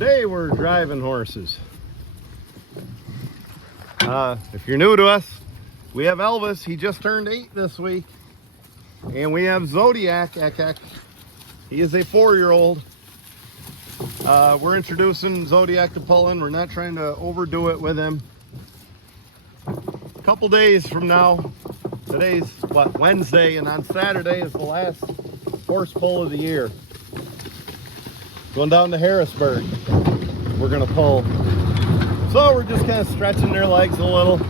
Today we're driving horses. If you're new to us, we have Elvis. He just turned 8 this week. And we have Zodiac. He is a 4-year-old. We're introducing Zodiac to Pullen. We're not trying to overdo it with him. A couple days from now, today's what, Wednesday, and on Saturday is the last horse pull of the year. Going down to Harrisburg, we're gonna pull. So we're just kind of stretching their legs a little.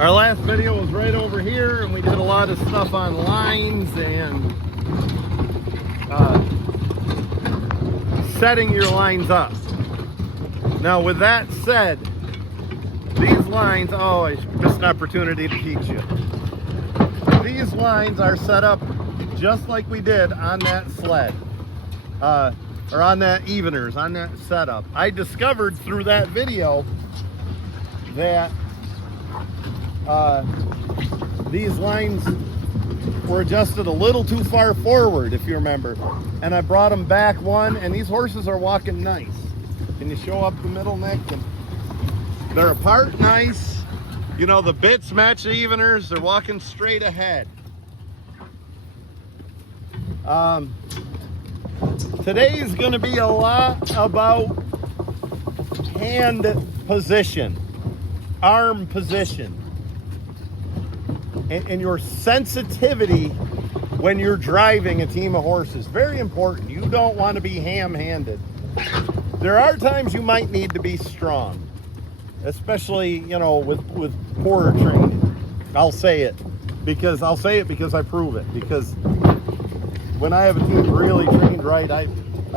Our last video was right over here, and we did a lot of stuff on lines and setting your lines up. Now with that said, these lines, oh, I missed an opportunity to teach you. These lines are set up just like we did on that sled, or on that eveners, on that setup. I discovered through that video that these lines were adjusted a little too far forward, if you remember, and I brought them back one, and these horses are walking nice. Can you show up the middle, Nick? And they're apart nice. You know, the bits match the eveners. They're walking straight ahead. Today is going to be a lot about hand position, arm position, and your sensitivity when you're driving a team of horses. Very important. You don't want to be ham-handed. There are times you might need to be strong, especially, you know, with quarter training. I'll say it because I prove it. Because when I have a team really trained right, I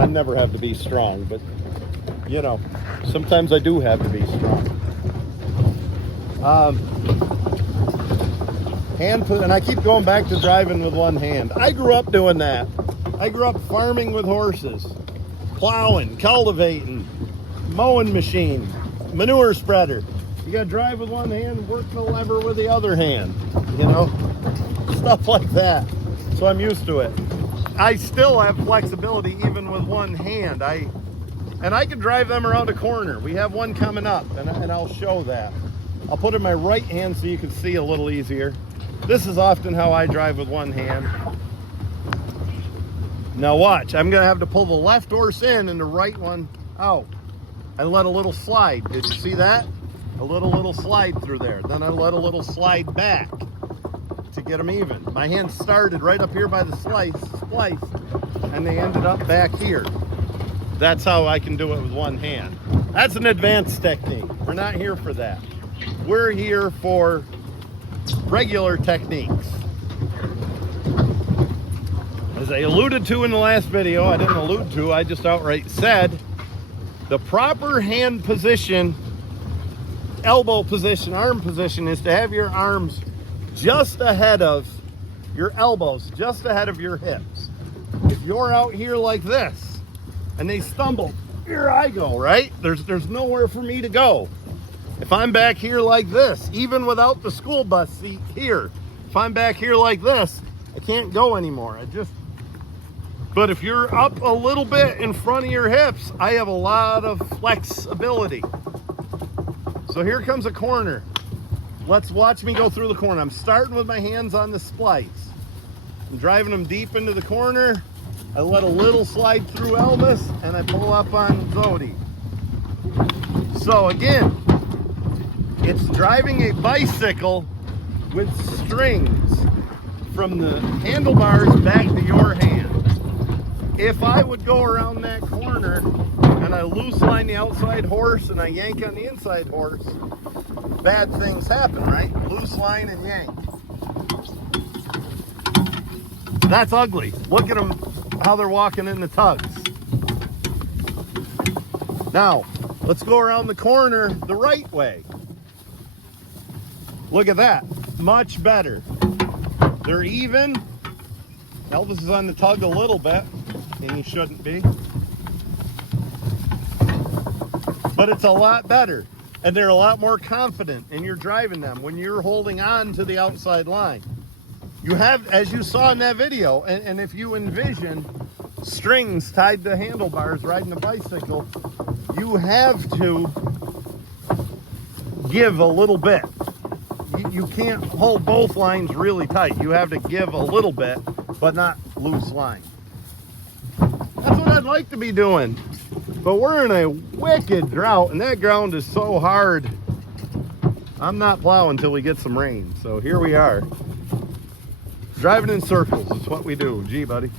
never have to be strong. But, you know, sometimes I do have to be strong. And I keep going back to driving with one hand. I grew up doing that. I grew up farming with horses, plowing, cultivating, mowing machine, manure spreader. You got to drive with one hand, work the lever with the other hand, you know, stuff like that. So I'm used to it. I still have flexibility even with one hand. I can drive them around a corner. We have one coming up, and I'll show that. I'll put it in my right hand so you can see a little easier. This is often how I drive with one hand. Now watch, I'm gonna have to pull the left horse in and the right one out. I let a little slide. Did you see that? A little slide through there. Then I let a little slide back to get them even. My hand started right up here by the splice, and they ended up back here. That's how I can do it with one hand. That's an advanced technique. We're not here for that. We're here for regular techniques. As I alluded to in the last video, I didn't allude to, I just outright said, the proper hand position, elbow position, arm position is to have your arms just ahead of your elbows, just ahead of your hips. If you're out here like this and they stumble, here I go, right? There's nowhere for me to go. If I'm back here like this, even without the school bus seat here, if I'm back here like this, I can't go anymore. But if you're up a little bit in front of your hips, I have a lot of flexibility. So here comes a corner. Let's watch me go through the corner. I'm starting with my hands on the splice. I'm driving them deep into the corner. I let a little slide through Elvis, and I pull up on Zodi. So again, it's driving a bicycle with strings from the handlebars back to your hand. If I would go around that corner and I loose line the outside horse and I yank on the inside horse, bad things happen, right? Loose line and yank. That's ugly. Look at them, how they're walking in the tugs. Now, let's go around the corner the right way. Look at that, much better. They're even. Elvis is on the tug a little bit, and he shouldn't be. But it's a lot better, and they're a lot more confident in your driving them when you're holding on to the outside line. You have, as you saw in that video, and if you envision strings tied to handlebars riding a bicycle, you have to give a little bit. You can't hold both lines really tight. You have to give a little bit, but not loose line. That's what I'd like to be doing. But we're in a wicked drought, and that ground is so hard. I'm not plowing until we get some rain. So here we are. Driving in circles is what we do. Gee, buddy.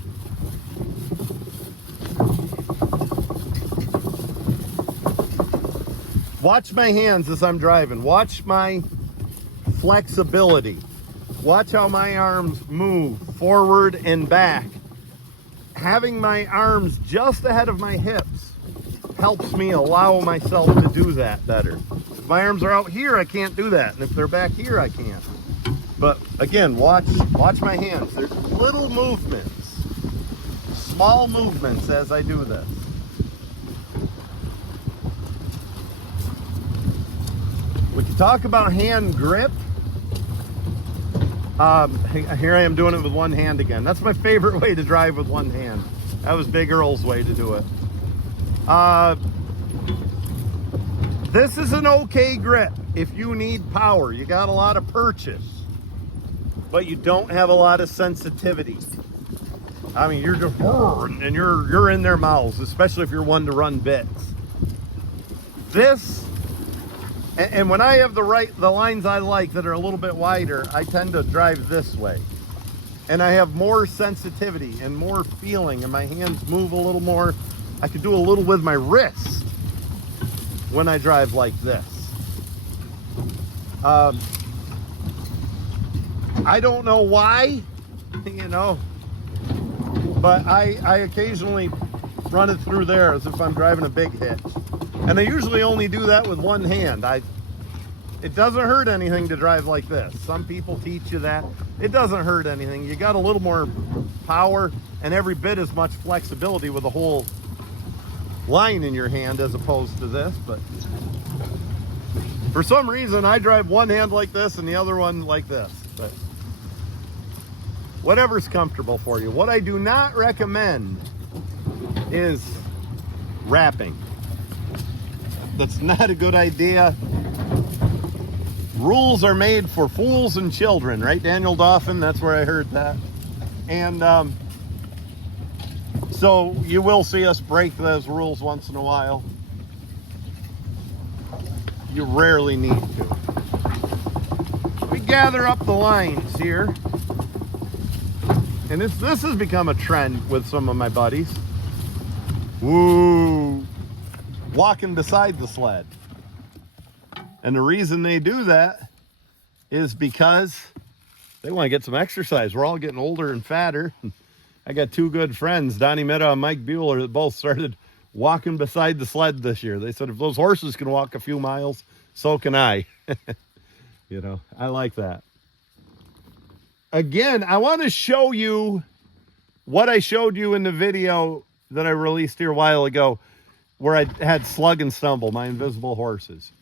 Watch my hands as I'm driving. Watch my flexibility. Watch how my arms move forward and back. Having my arms just ahead of my hips helps me allow myself to do that better. If my arms are out here, I can't do that. And if they're back here, I can't. But again, watch my hands. There's little movements, small movements as I do this. When you talk about hand grip, here I am doing it with one hand again. That's my favorite way to drive, with one hand. That was Big Earl's way to do it. This is an okay grip if you need power. You got a lot of purchase, but you don't have a lot of sensitivity. I mean, you're just, and you're in their mouths, especially if you're one to run bits. This, and when I have the lines I like that are a little bit wider, I tend to drive this way. And I have more sensitivity and more feeling, and my hands move a little more. I could do a little with my wrist when I drive like this. I don't know why, you know, but I occasionally run it through there as if I'm driving a big hitch. And I usually only do that with one hand. It doesn't hurt anything to drive like this. Some people teach you that. It doesn't hurt anything. You got a little more power and every bit as much flexibility with a whole line in your hand as opposed to this. But for some reason, I drive one hand like this and the other one like this. But whatever's comfortable for you. What I do not recommend is wrapping. That's not a good idea. Rules are made for fools and children, right, Daniel Dauphin? That's where I heard that. And so you will see us break those rules once in a while. You rarely need to. We gather up the lines here. And this has become a trend with some of my buddies. Woo! Walking beside the sled. And the reason they do that is because they want to get some exercise. We're all getting older and fatter. I got two good friends, Donnie Meta and Mike Bueller, that both started walking beside the sled this year. They said, if those horses can walk a few miles, so can I. You know, I like that. Again, I want to show you what I showed you in the video that I released here a while ago, where I had Slug and Stumble, my invisible horses.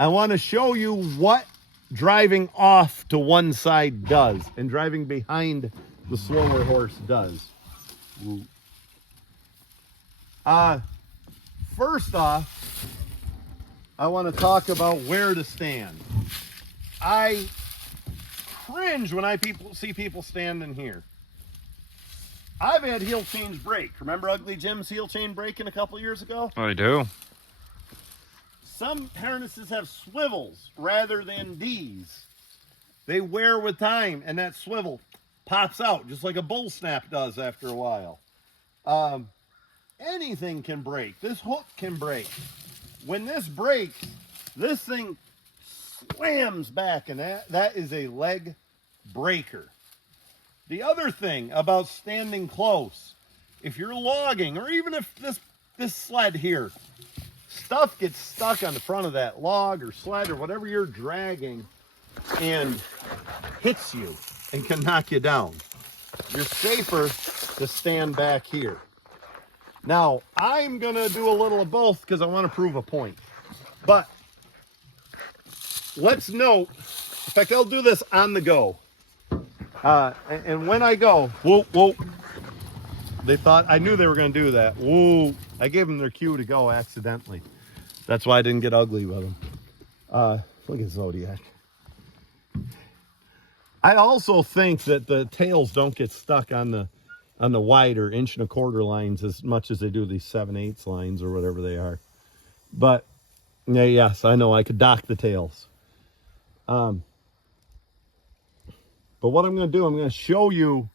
I want to show you what driving off to one side does and driving behind the slower horse does. First off, I want to talk about where to stand. I cringe when I see people standing here. I've had heel change break. Remember Ugly Jim's heel chain breaking a couple years ago? I do. Some harnesses have swivels rather than D's. They wear with time, and that swivel pops out just like a bull snap does after a while. Anything can break. This hook can break. When this breaks, this thing slams back, and that is a leg breaker. The other thing about standing close, if you're logging, or even if this sled here, stuff gets stuck on the front of that log or sled or whatever you're dragging and hits you and can knock you down, you're safer to stand back here. Now, I'm going to do a little of both because I want to prove a point. But let's note, in fact, I'll do this on the go. And when I go, whoop, whoop, They thought, I knew they were going to do that. Whoa. I gave them their cue to go accidentally. That's why I didn't get ugly with them. Look at Zodiac. I also think that the tails don't get stuck on the wider 1 1/4 lines as much as they do these 7/8 lines or whatever they are. But yeah, yes, I know I could dock the tails. But what I'm going to do, I'm going to show you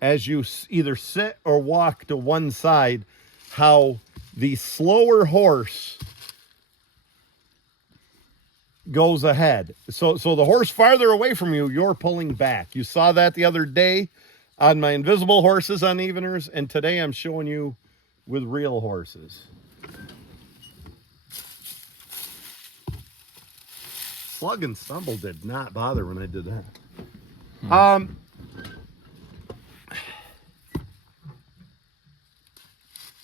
as you either sit or walk to one side how the slower horse goes ahead. So the horse farther away from you, you're pulling back. You saw that the other day on my invisible horses on eveners, and today I'm showing you with real horses. Slug and stumble did not bother when I did that.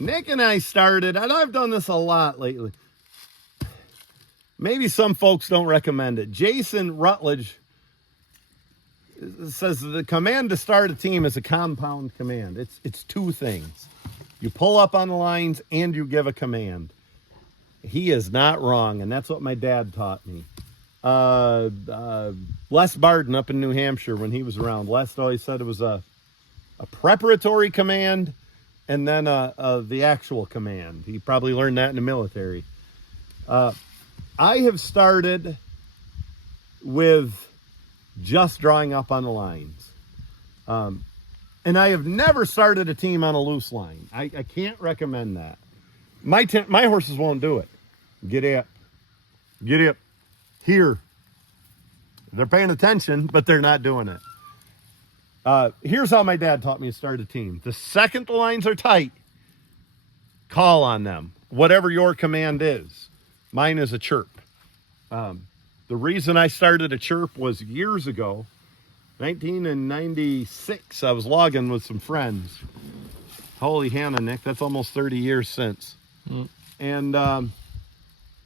Nick and I started, and I've done this a lot lately. Maybe some folks don't recommend it. Jason Rutledge says the command to start a team is a compound command. It's two things. You pull up on the lines and you give a command. He is not wrong, and that's what my dad taught me. Les Barden up in New Hampshire, when he was around, Les always said it was a preparatory command and then the actual command. He probably learned that in the military. I have started with just drawing up on the lines. And I have never started a team on a loose line. I can't recommend that. My horses won't do it. Get up. Get up. Here. They're paying attention, but they're not doing it. Here's how my dad taught me to start a team. The second the lines are tight, call on them. Whatever your command is. Mine is a chirp. The reason I started a chirp was years ago, 1996. I was logging with some friends. Holy Hannah, Nick, that's almost 30 years since. And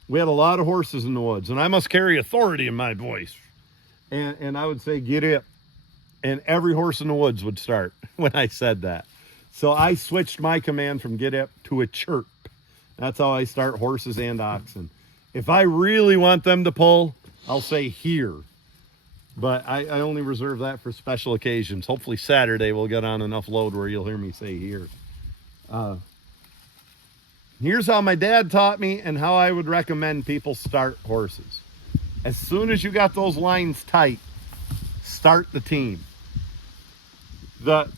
we had a lot of horses in the woods, and I must carry authority in my voice. And I would say, get up. And every horse in the woods would start when I said that. So I switched my command from get up to a chirp. That's how I start horses and oxen. If I really want them to pull, I'll say here. But I only reserve that for special occasions. Hopefully Saturday we'll get on enough load where you'll hear me say here. Here's how my dad taught me and how I would recommend people start horses. As soon as you got those lines tight, start the team. The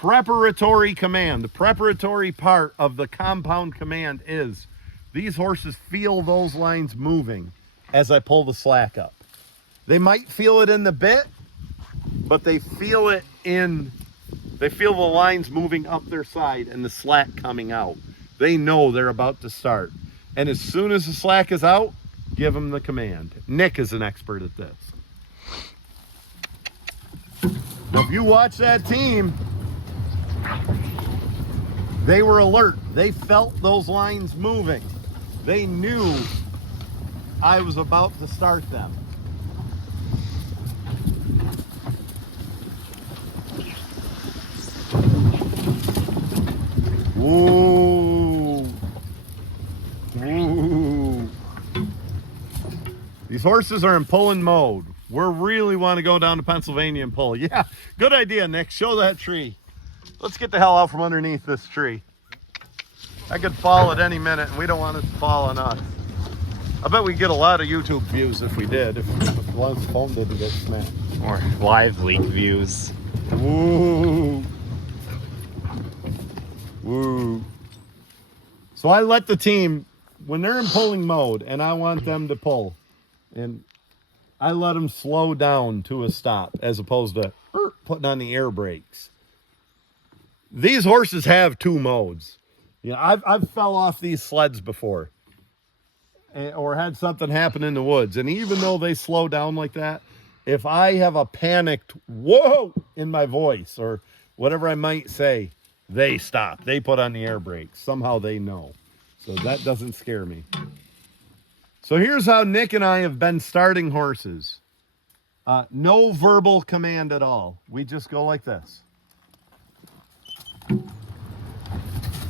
preparatory command, the preparatory part of the compound command is these horses feel those lines moving as I pull the slack up. They might feel it in the bit, but they feel the lines moving up their side and the slack coming out. They know they're about to start. And as soon as the slack is out, give them the command. Nick is an expert at this. Now, if you watch that team, they were alert. They felt those lines moving. They knew I was about to start them. Ooh. Ooh. These horses are in pulling mode. We really want to go down to Pennsylvania and pull. Yeah, good idea, Nick. Show that tree. Let's get the hell out from underneath this tree. I could fall at any minute, and we don't want it to fall on us. I bet we'd get a lot of YouTube views if we did, if one's phone didn't get smashed. Or live leak views. Woo. Woo. So I let the team, when they're in pulling mode, and I want them to pull, and I let them slow down to a stop, as opposed to putting on the air brakes. These horses have two modes. You know, I've fell off these sleds before, or had something happen in the woods. And even though they slow down like that, if I have a panicked whoa in my voice or whatever I might say, they stop. They put on the air brakes. Somehow they know. So that doesn't scare me. So here's how Nick and I have been starting horses. No verbal command at all. We just go like this.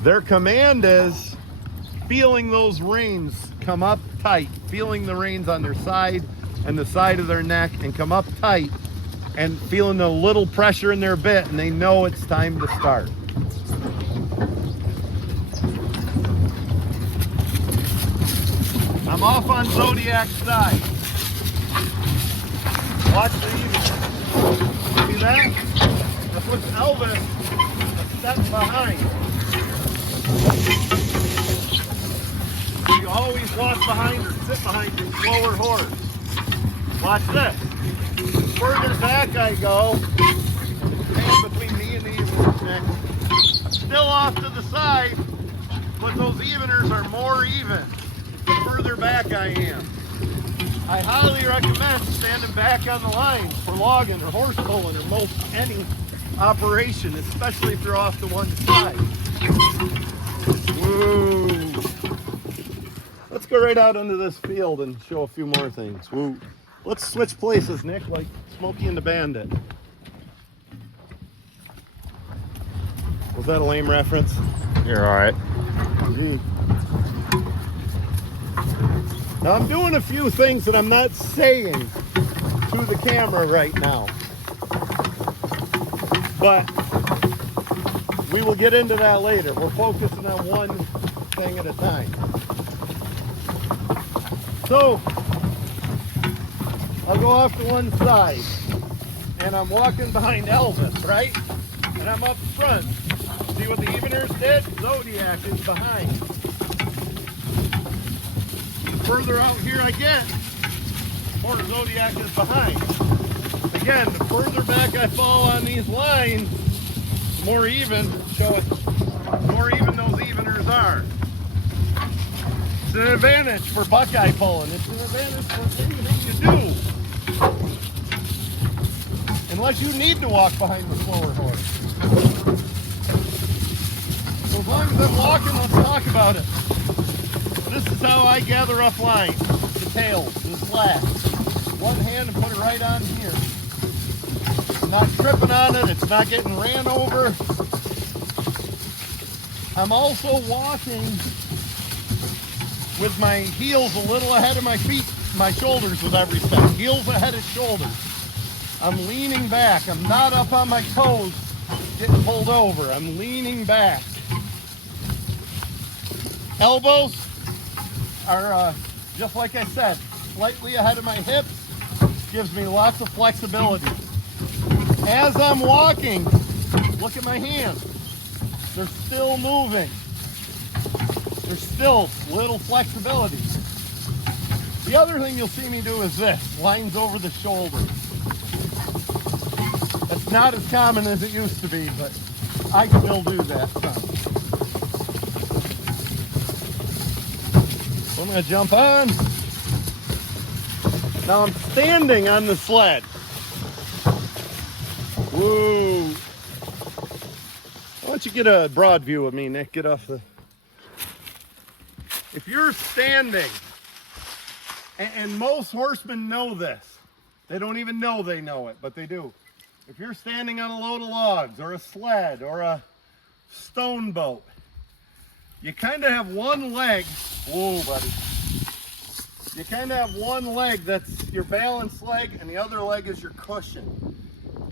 Their command is feeling those reins come up tight, feeling the reins on their side and the side of their neck and come up tight, and feeling a little pressure in their bit, and they know it's time to start. I'm off on Zodiac's side. Watch the even. See that? That puts Elvis a step behind. You always walk behind or sit behind your slower horse. Watch this. The further back I go, the hand between me and the eveners neck, still off to the side, but those eveners are more even the further back I am. I highly recommend standing back on the line for logging or horse pulling or most any operation, especially if you're off to one side. Woo. Let's go right out into this field and show a few more things. Woo. Let's switch places, Nick, like Smokey and the Bandit. Was that a lame reference? You're all right. Mm-hmm. Now I'm doing a few things that I'm not saying to the camera right now, but we will get into that later. We're focusing on one thing at a time. So I'll go off to one side and I'm walking behind Elvis, right? And I'm up front. See what the eveners did? Zodiac is behind. Further out here I get, more Zodiac is behind. Again, the further back I fall on these lines, the more even, more even those eveners are. It's an advantage for buckeye pulling. It's an advantage for anything you do. Unless you need to walk behind the slower horse. So as long as I'm walking, let's talk about it. This is how I gather up lines, the tails, the slack. One hand and put it right on here. I'm not tripping on it, it's not getting ran over. I'm also walking with my heels a little ahead of my feet, my shoulders with every step. Heels ahead of shoulders. I'm leaning back, I'm not up on my toes getting pulled over. I'm leaning back. Elbows are, just like I said, slightly ahead of my hips, gives me lots of flexibility. As I'm walking, look at my hands. They're still moving. There's still little flexibility. The other thing you'll see me do is this, lines over the shoulder. That's not as common as it used to be, but I still do that some. I'm going to jump on. Now I'm standing on the sled. Woo. Why don't you get a broad view of me, Nick? Get off the... If you're standing, and most horsemen know this. They don't even know they know it, but they do. If you're standing on a load of logs or a sled or a stone boat, you kind of have one leg. Whoa, buddy. You kind of have one leg that's your balance leg, and the other leg is your cushion.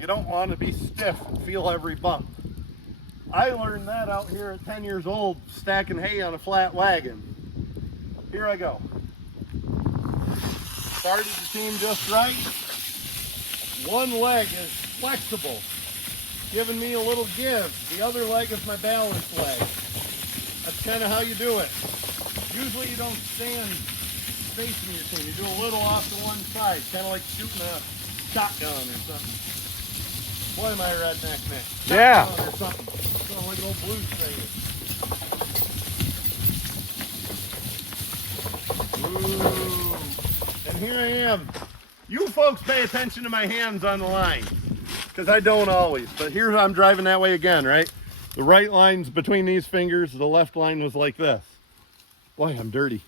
You don't want to be stiff and feel every bump. I learned that out here at 10 years old, stacking hay on a flat wagon. Here I go. Started the team just right. One leg is flexible, giving me a little give. The other leg is my balance leg. That's kind of how you do it. Usually you don't stand facing your team. You do a little off to one side, kind of like shooting a shotgun or something. Boy, am I a redneck, man. Yeah. Shotgun or something. Sound like an old blues singer. Ooh. And here I am. You folks pay attention to my hands on the line, because I don't always. But here I'm driving that way again, right? The right line's between these fingers. The left line was like this. Boy, I'm dirty.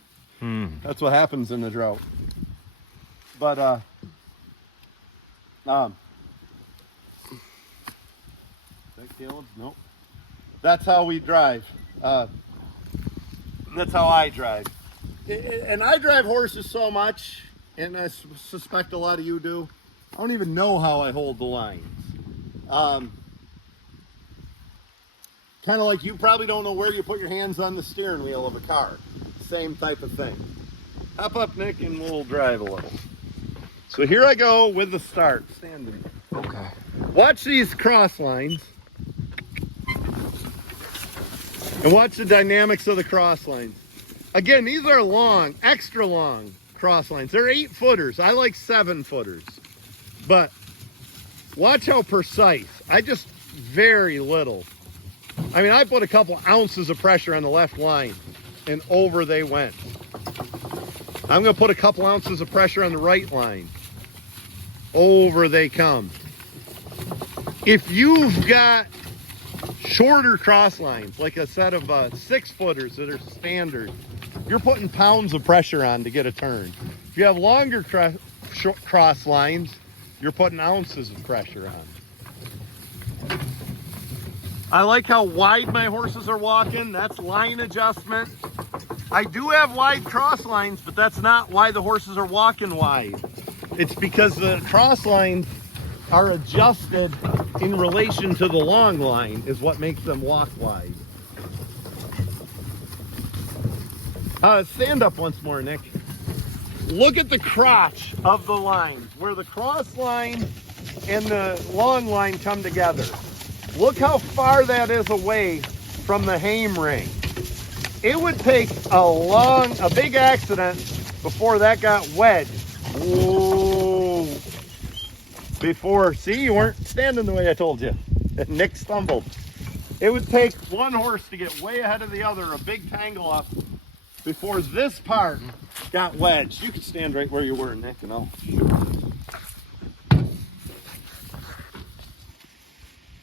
That's what happens in the drought. But, is that Caleb's? Nope. That's how we drive. That's how I drive. And I drive horses so much, and I suspect a lot of you do, I don't even know how I hold the lines. Kind of like you probably don't know where you put your hands on the steering wheel of a car. Same type of thing. Hop up, Nick, and we'll drive a little. So here I go with the start. Standing. Okay. Watch these cross lines. And watch the dynamics of the cross lines. Again, these are long, extra long cross lines. They're 8-footers. I like 7-footers. But watch how precise. I just very little. I mean, I put a couple ounces of pressure on the left line and over they went. I'm going to put a couple ounces of pressure on the right line. Over they come. If you've got shorter cross lines, like a set of 6-footers that are standard, you're putting pounds of pressure on to get a turn. If you have longer cross lines, you're putting ounces of pressure on. I like how wide my horses are walking. That's line adjustment. I do have wide cross lines, but that's not why the horses are walking wide. It's because the cross lines are adjusted in relation to the long line is what makes them walk wide. Stand up once more, Nick. Look at the crotch of the lines, where the cross line and the long line come together. Look how far that is away from the hame ring. It would take a big accident before that got wedged. Whoa. See, you weren't standing the way I told you. Nick stumbled. It would take one horse to get way ahead of the other, a big tangle up, before this part got wedged. You could stand right where you were, Nick, and I'll show.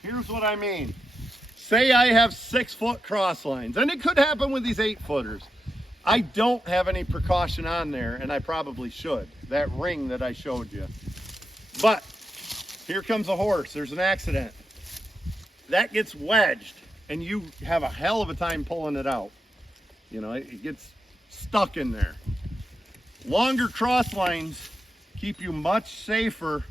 Here's what I mean. Say I have 6-foot cross lines, and it could happen with these 8-footers. I don't have any precaution on there, and I probably should. That ring that I showed you. But here comes a horse. There's an accident. That gets wedged, and you have a hell of a time pulling it out. You know, it gets stuck in there. Longer cross lines keep you much safer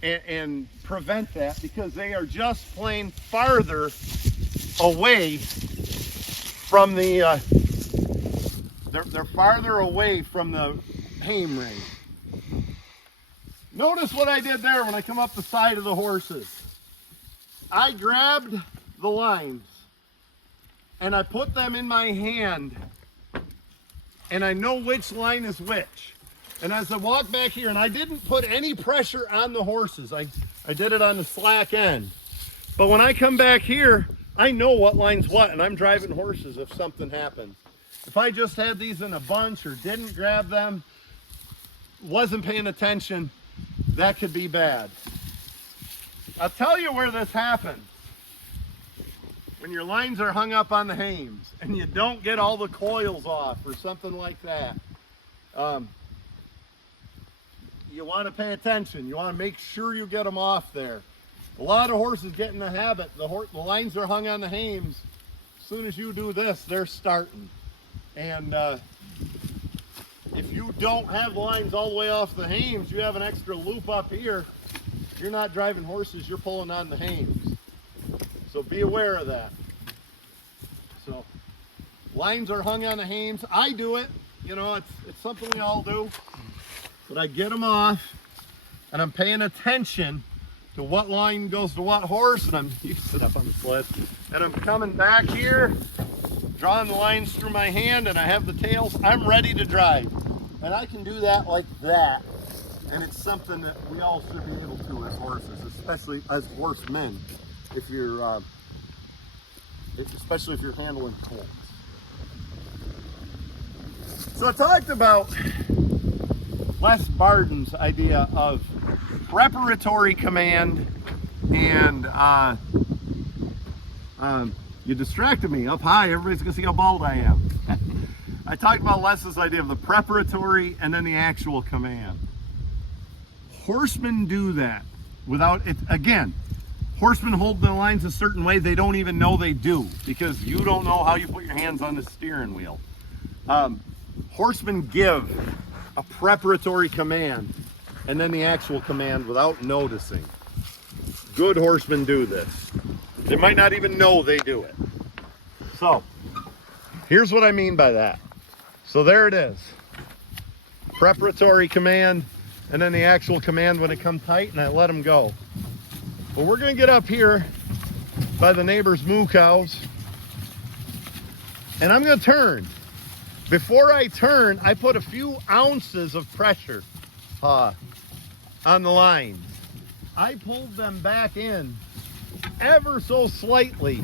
and prevent that, because they are just plain farther away from the they're farther away from the hame ring. Notice what I did there when I come up the side of the horses. I grabbed the lines and I put them in my hand, and I know which line is which. And as I walk back here, and I didn't put any pressure on the horses. I did it on the slack end. But when I come back here, I know what line's what, and I'm driving horses if something happens. If I just had these in a bunch or didn't grab them, wasn't paying attention, that could be bad. I'll tell you where this happens. When your lines are hung up on the hames and you don't get all the coils off or something like that. You want to pay attention. You want to make sure you get them off there. A lot of horses get in the habit. The lines are hung on the hames. As soon as you do this, they're starting. And if you don't have the lines all the way off the hames, you have an extra loop up here. You're not driving horses, you're pulling on the hames. So be aware of that. So lines are hung on the hames. I do it. You know, it's something we all do. But I get them off, and I'm paying attention to what line goes to what horse, and you can sit up on the sled, and I'm coming back here, drawing the lines through my hand, and I have the tails. I'm ready to drive, and I can do that like that, and it's something that we all should be able to as horses, especially as horsemen, if you're especially if you're handling colts. So I talked about Les Barden's idea of preparatory command, and you distracted me up high. Everybody's gonna see how bald I am. I talked about Les's idea of the preparatory and then the actual command. Horsemen do that without it. Again, horsemen hold the lines a certain way they don't even know they do, because you don't know how you put your hands on the steering wheel. Horsemen give a preparatory command and then the actual command without noticing. Good horsemen do this. They might not even know they do it. So, here's what I mean by that. So there it is. Preparatory command, and then the actual command when it comes tight, and I let them go. But we're gonna get up here by the neighbor's moo cows, and I'm gonna turn. Before I turn, I put a few ounces of pressure on the lines. I pulled them back in ever so slightly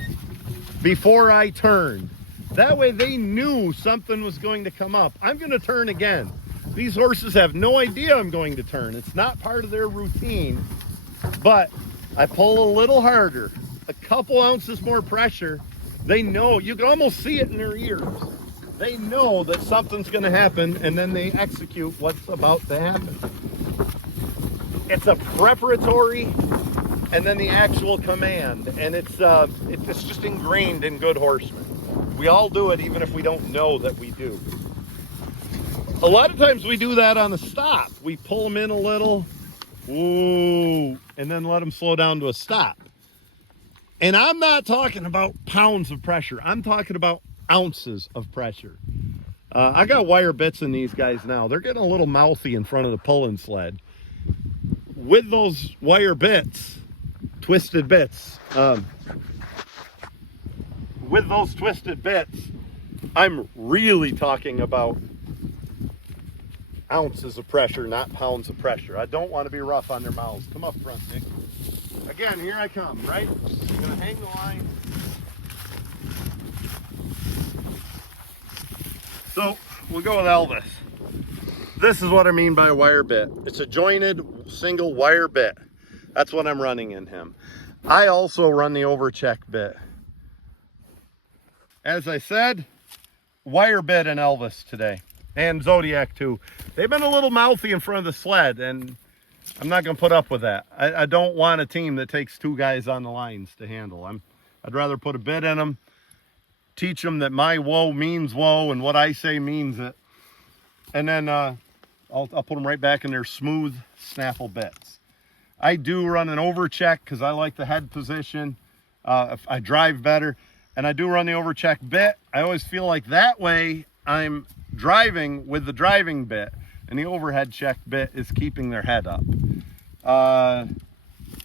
before I turned. That way they knew something was going to come up. I'm gonna turn again. These horses have no idea I'm going to turn. It's not part of their routine, but I pull a little harder, a couple ounces more pressure. They know, you can almost see it in their ears. They know that something's gonna happen, and then they execute what's about to happen. It's a preparatory and then the actual command, and it's just ingrained in good horsemen. We all do it even if we don't know that we do. A lot of times we do that on the stop. We pull them in a little, ooh, and then let them slow down to a stop. And I'm not talking about pounds of pressure. I'm talking about ounces of pressure. I got wire bits in these guys now. They're getting a little mouthy in front of the pulling sled. With those wire bits, twisted bits, with those twisted bits, I'm really talking about ounces of pressure, not pounds of pressure. I don't want to be rough on their mouths. Come up front, Nick. Again, here I come, right? I'm gonna hang the line. So we'll go with Elvis. This is what I mean by a wire bit. It's a jointed single wire bit. That's what I'm running in him. I also run the overcheck bit. As I said, wire bit in Elvis today, and Zodiac too. They've been a little mouthy in front of the sled, and I'm not gonna put up with that. I don't want a team that takes two guys on the lines to handle. I'd rather put a bit in them, teach them that my whoa means whoa, and what I say means it. And then I'll put them right back in their smooth snaffle bits. I do run an overcheck because I like the head position. I drive better, and I do run the overcheck bit. I always feel like that way I'm driving with the driving bit, and the overhead check bit is keeping their head up.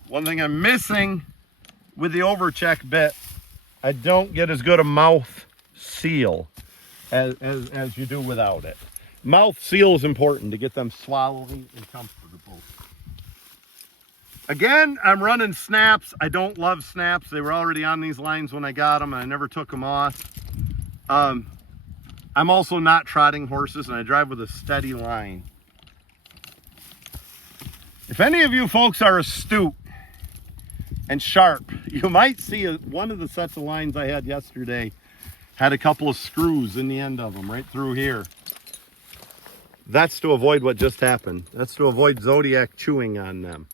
One thing I'm missing with the overcheck bit, I don't get as good a mouth seal as you do without it. Mouth seal is important to get them swallowing and comfortable. Again, I'm running snaps. I don't love snaps. They were already on these lines when I got them, and I never took them off. I'm also not trotting horses, and I drive with a steady line. If any of you folks are astute and sharp, you might see one of the sets of lines I had yesterday had a couple of screws in the end of them, right through here. That's to avoid what just happened. That's to avoid Zodiac chewing on them.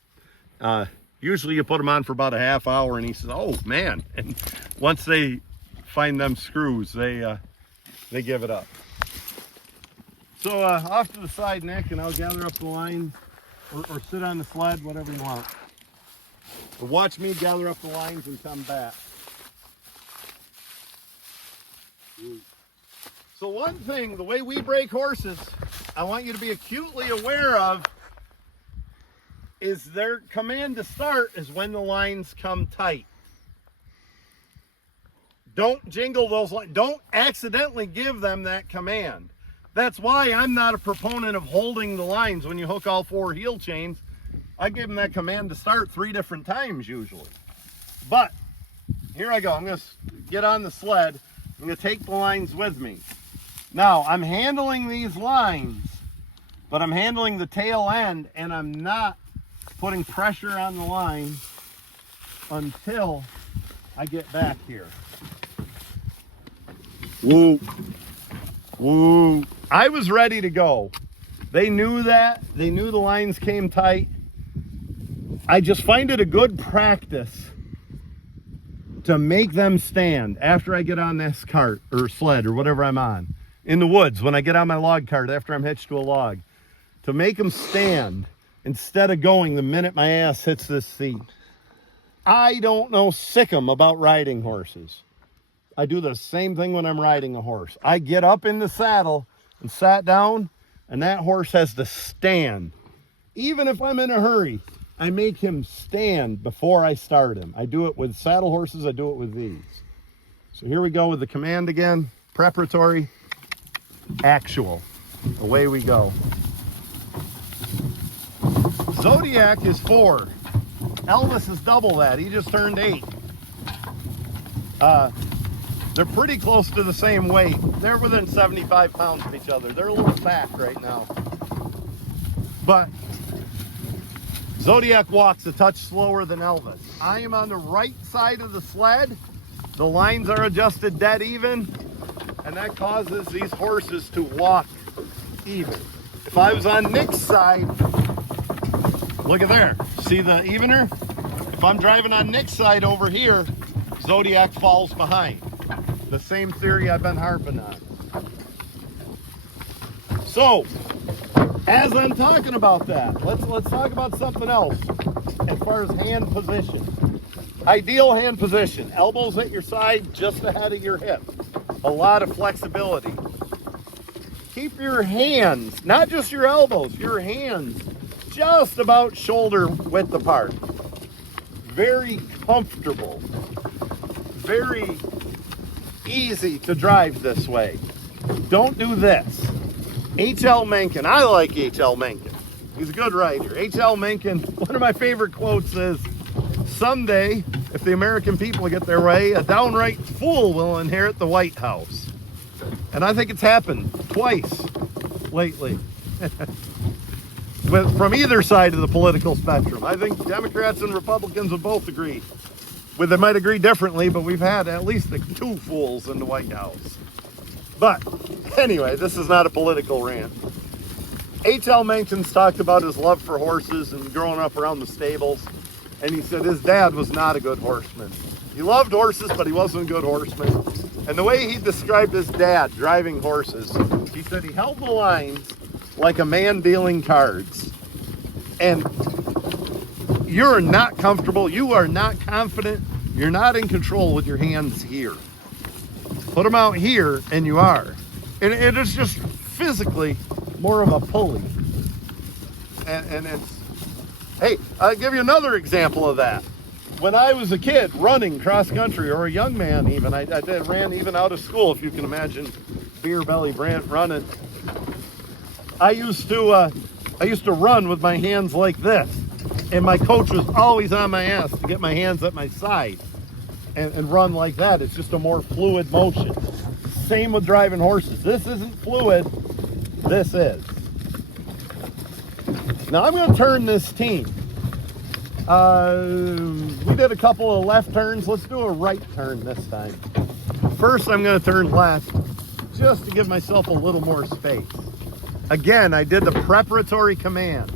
Usually you put them on for about a half hour, and he says, oh man. And once they find them screws, they give it up. So off to the side, Nick, and I'll gather up the line, or sit on the sled, whatever you want. But watch me gather up the lines and come back. So one thing, the way we break horses, I want you to be acutely aware of is their command to start is when the lines come tight. Don't jingle those lines. Don't accidentally give them that command. That's why I'm not a proponent of holding the lines when you hook all four heel chains. I give them that command to start 3 different times usually. But here I go. I'm going to get on the sled. I'm going to take the lines with me. Now, I'm handling these lines, but I'm handling the tail end, and I'm not putting pressure on the line until I get back here. Woo. Woo. I was ready to go. They knew that. They knew the lines came tight. I just find it a good practice to make them stand after I get on this cart or sled or whatever I'm on in the woods, when I get on my log cart after I'm hitched to a log, to make them stand instead of going the minute my ass hits this seat. I don't know sickum about riding horses. I do the same thing when I'm riding a horse. I get up in the saddle and sat down, and that horse has to stand. Even if I'm in a hurry, I make him stand before I start him. I do it with saddle horses, I do it with these. So here we go with the command again. Preparatory, actual. Away we go. Zodiac is 4. Elvis is double that. He just turned 8. They're pretty close to the same weight. They're within 75 pounds of each other. They're a little fat right now. But Zodiac walks a touch slower than Elvis. I am on the right side of the sled. The lines are adjusted dead even, and that causes these horses to walk even. If I was on Nick's side, look at there. See the evener? If I'm driving on Nick's side over here, Zodiac falls behind. The same theory I've been harping on. So, as I'm talking about that, let's talk about something else as far as hand position. Ideal hand position. Elbows at your side, just ahead of your hip. A lot of flexibility. Keep your hands, not just your elbows, your hands just about shoulder width apart. Very comfortable. Very easy to drive this way. Don't do this. H.L. Mencken. I like H.L. Mencken. He's a good writer. H.L. Mencken, one of my favorite quotes is, someday, if the American people get their way, a downright fool will inherit the White House. And I think it's happened twice lately. From either side of the political spectrum. I think Democrats and Republicans would both agree. Well, they might agree differently, but we've had at least 2 fools in the White House. But anyway, this is not a political rant. H.L. Mencken's talked about his love for horses and growing up around the stables. And he said his dad was not a good horseman. He loved horses, but he wasn't a good horseman. And the way he described his dad driving horses, he said he held the lines like a man dealing cards. And you're not comfortable, you are not confident, you're not in control with your hands here. Put them out here and you are. And it is just physically more of a pulley. And it's, hey, I'll give you another example of that. When I was a kid running cross country, or a young man even, I ran even out of school, if you can imagine beer belly Brant running. I used to run with my hands like this, and my coach was always on my ass to get my hands at my side and run like that. It's just a more fluid motion. Same with driving horses. This isn't fluid, this is. Now I'm going to turn this team. We did a couple of left turns. Let's do a right turn this time. First, I'm going to turn left just to give myself a little more space. Again, I did the preparatory command.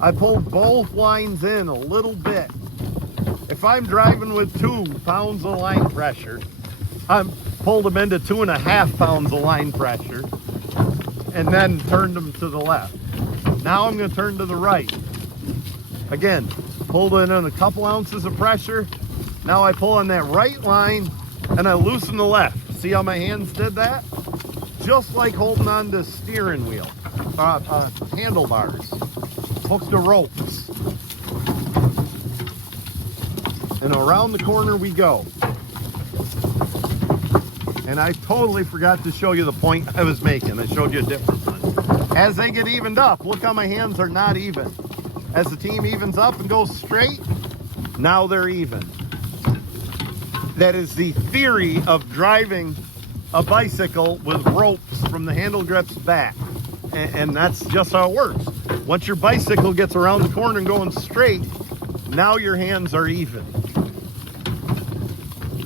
I pulled both lines in a little bit. If I'm driving with 2 pounds of line pressure, I pulled them into 2.5 pounds of line pressure and then turned them to the left. Now I'm going to turn to the right. Again, pulled in a couple ounces of pressure. Now I pull on that right line and I loosen the left. See how my hands did that? Just like holding on to steering wheel, handlebars, hooked to ropes. And around the corner we go. And I totally forgot to show you the point I was making. I showed you a different one. As they get evened up, look how my hands are not even. As the team evens up and goes straight, now they're even. That is the theory of driving a bicycle with ropes from the handle grips back. And that's just how it works. Once your bicycle gets around the corner and going straight, now your hands are even.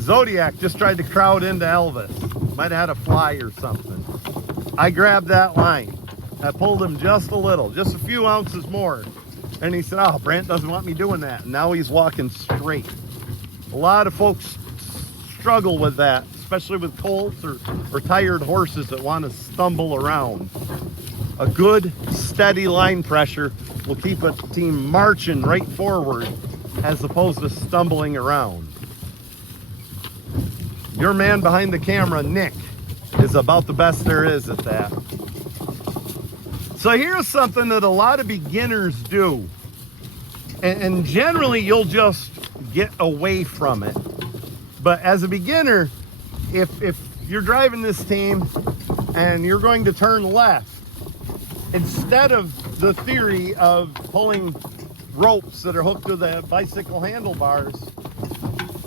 Zodiac just tried to crowd into Elvis. Might have had a fly or something. I grabbed that line. I pulled him just a little, just a few ounces more. And he said, oh, Brant doesn't want me doing that. And now he's walking straight. A lot of folks struggle with that, especially with colts or tired horses that want to stumble around. A good, steady line pressure will keep a team marching right forward as opposed to stumbling around. Your man behind the camera, Nick, is about the best there is at that. So here's something that a lot of beginners do. And generally you'll just get away from it. But as a beginner, if you're driving this team and you're going to turn left, instead of the theory of pulling ropes that are hooked to the bicycle handlebars,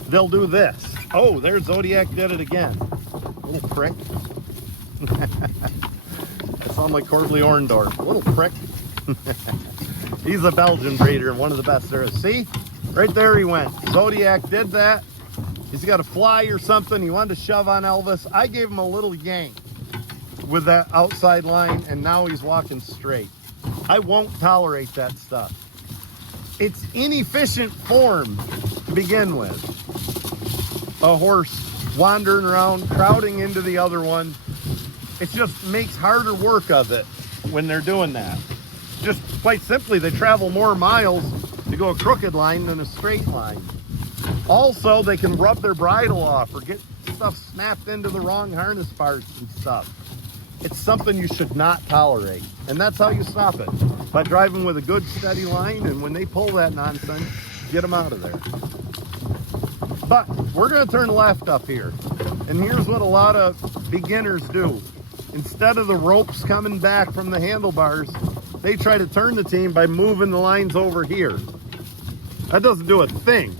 they'll do this. Oh, there's Zodiac did it again. Little prick. I sound like Courtly Orndorff. Little prick. He's a Belgian breeder and one of the best there is. See? Right there he went. Zodiac did that. He's got a fly or something. He wanted to shove on Elvis. I gave him a little yank with that outside line, and now he's walking straight. I won't tolerate that stuff. It's inefficient form to begin with. A horse wandering around, crowding into the other one. It just makes harder work of it when they're doing that. Just quite simply, they travel more miles to go a crooked line than a straight line. Also, they can rub their bridle off or get stuff snapped into the wrong harness parts and stuff. It's something you should not tolerate. And that's how you stop it. By driving with a good steady line, and when they pull that nonsense, get them out of there. But we're gonna turn left up here. And here's what a lot of beginners do. Instead of the ropes coming back from the handlebars, they try to turn the team by moving the lines over here. That doesn't do a thing.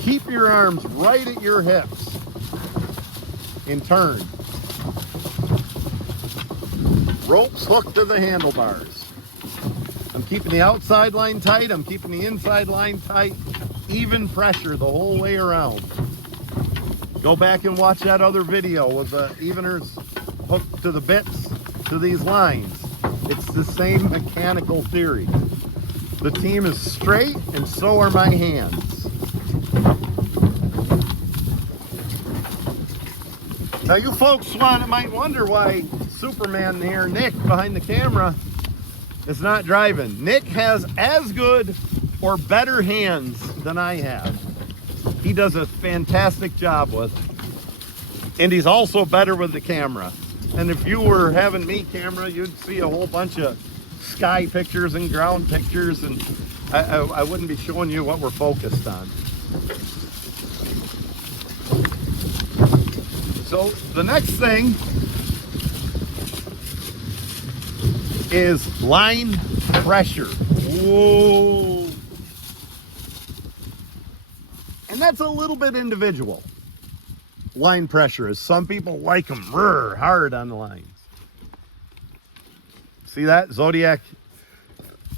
Keep your arms right at your hips and turn. Ropes hooked to the handlebars. I'm keeping the outside line tight. I'm keeping the inside line tight. Even pressure the whole way around. Go back and watch that other video with the eveners hooked to the bits to these lines. It's the same mechanical theory. The team is straight and so are my hands. Now you folks might wonder why Superman here, Nick, behind the camera, is not driving. Nick has as good or better hands than I have. He does a fantastic job with it. And he's also better with the camera. And if you were having me camera, you'd see a whole bunch of sky pictures and ground pictures, and I wouldn't be showing you what we're focused on. So the next thing is line pressure. Whoa. And that's a little bit individual. Line pressure is, some people like them hard on the lines. See that? Zodiac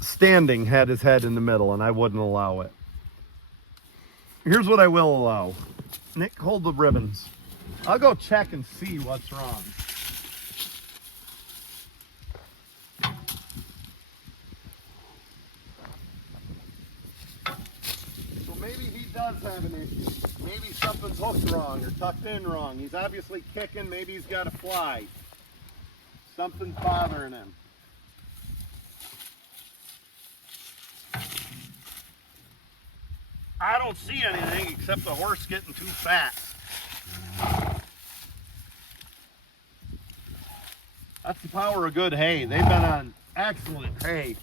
standing had his head in the middle, and I wouldn't allow it. Here's what I will allow. Nick, hold the ribbons. I'll go check and see what's wrong. So maybe he does have an issue. Maybe something's hooked wrong or tucked in wrong. He's obviously kicking. Maybe he's got a fly. Something's bothering him. I don't see anything except the horse getting too fat. That's the power of good hay. They've been on excellent hay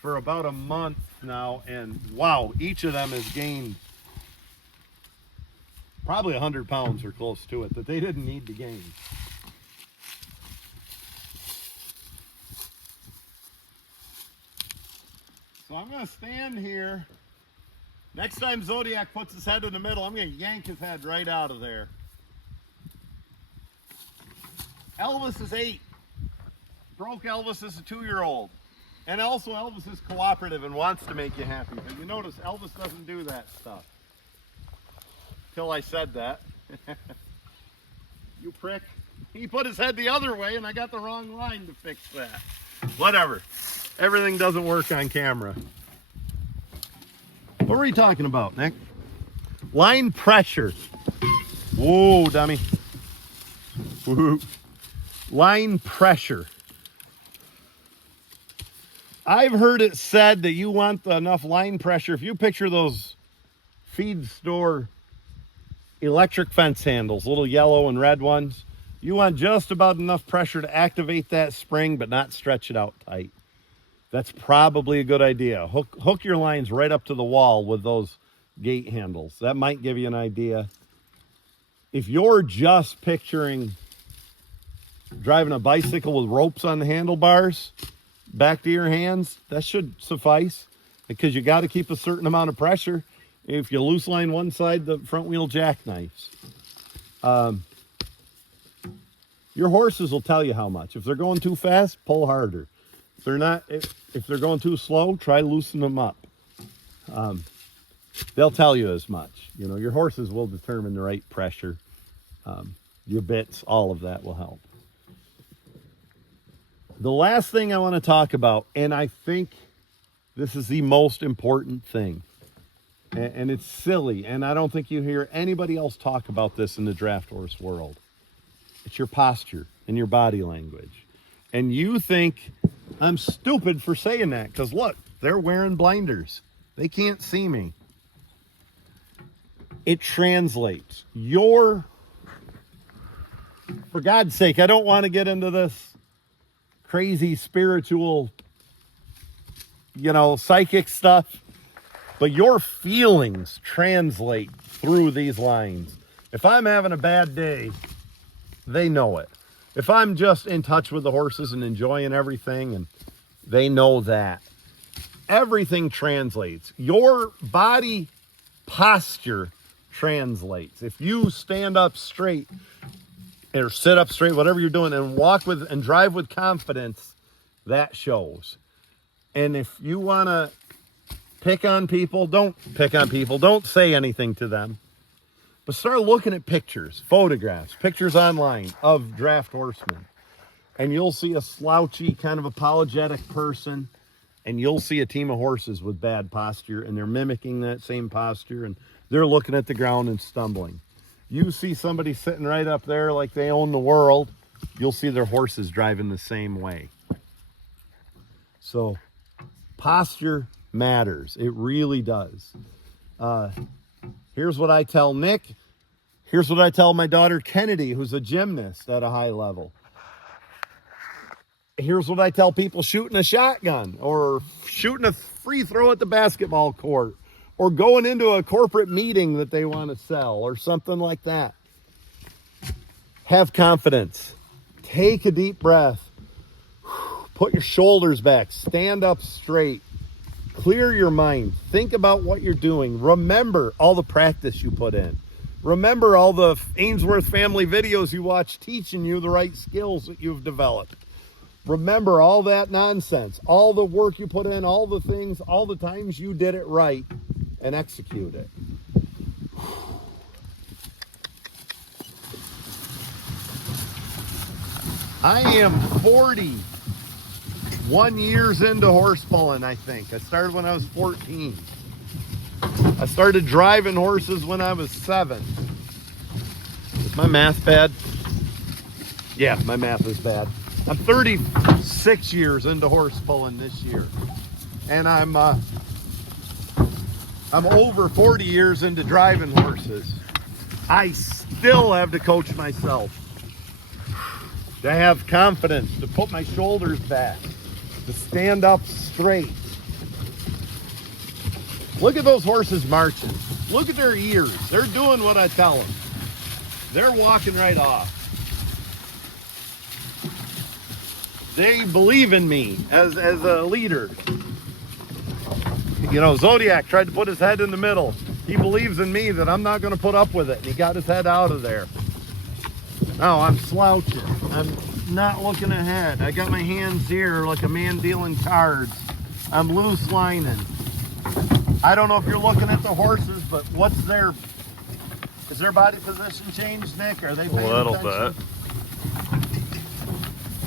for about a month now, and wow, each of them has gained probably 100 pounds or close to it that they didn't need to gain. So I'm going to stand here. Next time Zodiac puts his head in the middle, I'm going to yank his head right out of there. Elvis is 8. Broke Elvis is a 2-year-old. And also Elvis is cooperative and wants to make you happy. But you notice Elvis doesn't do that stuff. Till I said that. You prick. He put his head the other way and I got the wrong line to fix that. Whatever. Everything doesn't work on camera. What were you talking about, Nick? Line pressure. Whoa, dummy. Woo. Line pressure. I've heard it said that you want enough line pressure. If you picture those feed store electric fence handles, little yellow and red ones, you want just about enough pressure to activate that spring, but not stretch it out tight. That's probably a good idea. Hook your lines right up to the wall with those gate handles. That might give you an idea. If you're just picturing driving a bicycle with ropes on the handlebars back to your hands, that should suffice, because you got to keep a certain amount of pressure. If you loose line one side, the front wheel jackknifes. Your horses will tell you how much. If they're going too fast, pull harder. If they're not, if they're going too slow, try loosen them up. They'll tell you as much. You know, your horses will determine the right pressure. Your bits, all of that will help. The last thing I want to talk about, and I think this is the most important thing, and it's silly, and I don't think you hear anybody else talk about this in the draft horse world. It's your posture and your body language. And you think I'm stupid for saying that, because look, they're wearing blinders. They can't see me. It translates. For God's sake, I don't want to get into this crazy spiritual, psychic stuff, but your feelings translate through these lines. If I'm having a bad day, they know it. If I'm just in touch with the horses and enjoying everything, and they know that. Everything translates. Your body posture translates. If you stand up straight or sit up straight, whatever you're doing, and walk with and drive with confidence, that shows. And if you want to pick on people, don't pick on people. Don't say anything to them. But start looking at pictures, photographs, pictures online of draft horsemen. And you'll see a slouchy, kind of apologetic person. And you'll see a team of horses with bad posture. And they're mimicking that same posture. And they're looking at the ground and stumbling. You see somebody sitting right up there like they own the world. You'll see their horses driving the same way. So posture matters. It really does. Here's what I tell Nick. Here's what I tell my daughter Kennedy, who's a gymnast at a high level. Here's what I tell people shooting a shotgun or shooting a free throw at the basketball court or going into a corporate meeting that they want to sell or something like that. Have confidence. Take a deep breath. Put your shoulders back. Stand up straight. Clear your mind. Think about what you're doing. Remember all the practice you put in. Remember all the Ainsworth family videos you watch teaching you the right skills that you've developed. Remember all that nonsense, all the work you put in, all the things, all the times you did it right, and execute it. I am 41 years into horse pulling, I think. I started when I was 14. I started driving horses when I was 7. Is my math bad? Yeah, my math is bad. I'm 36 years into horse pulling this year. And I'm over 40 years into driving horses. I still have to coach myself. To have confidence, to put my shoulders back, to stand up straight. Look at those horses marching. Look at their ears. They're doing what I tell them. They're walking right off. They believe in me as a leader. You know, Zodiac tried to put his head in the middle. He believes in me that I'm not going to put up with it. And he got his head out of there. No, I'm slouching. I'm not looking ahead. I got my hands here like a man dealing cards. I'm loose lining. I don't know if you're looking at the horses, but is their body position changed, Nick? Are they paying attention? A little bit.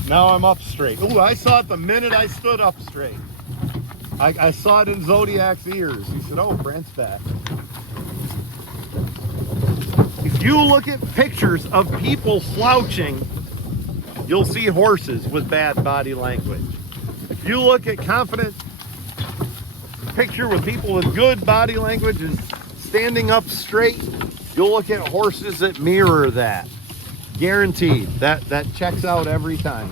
Now I'm up straight. Ooh, I saw it the minute I stood up straight. I saw it in Zodiac's ears. He said, oh, Brent's back. He's You look at pictures of people slouching, you'll see horses with bad body language. If you look at confident picture with people with good body language and standing up straight, you'll look at horses that mirror that. Guaranteed. That checks out every time.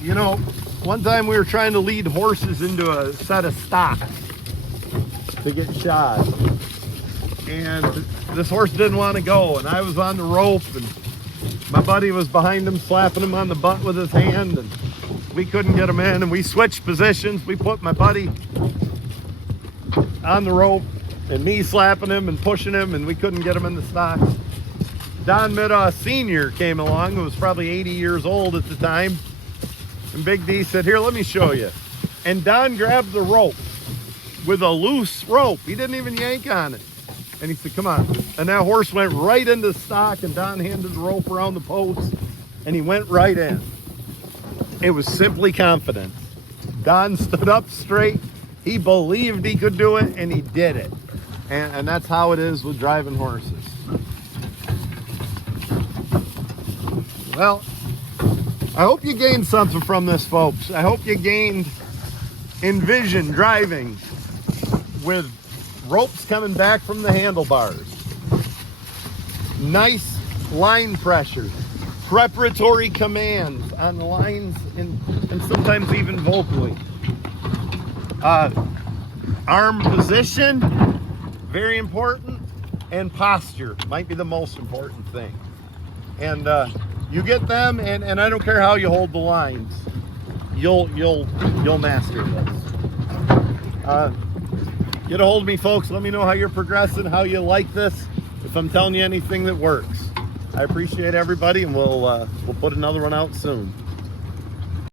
You know, one time we were trying to lead horses into a set of stocks to get shod. And this horse didn't want to go, and I was on the rope, and my buddy was behind him slapping him on the butt with his hand, and we couldn't get him in, and we switched positions. We put my buddy on the rope and me slapping him and pushing him, and we couldn't get him in the stocks. Don Middaugh Sr. came along, who was probably 80 years old at the time, and Big D said, "Here, let me show you." And Don grabbed the rope with a loose rope. He didn't even yank on it. And he said, "Come on." And that horse went right into stock, and Don handed the rope around the post, and he went right in. It was simply confidence. Don stood up straight. He believed he could do it, and he did it. And that's how it is with driving horses. Well, I hope you gained something from this, folks. I hope you gained envision driving with ropes coming back from the handlebars. Nice line pressure. Preparatory commands on the lines and sometimes even vocally. Arm position, very important, and posture might be the most important thing. And you get them, and I don't care how you hold the lines, you'll master this. Get a hold of me, folks. Let me know how you're progressing, how you like this, if I'm telling you anything that works. I appreciate everybody, and we'll put another one out soon.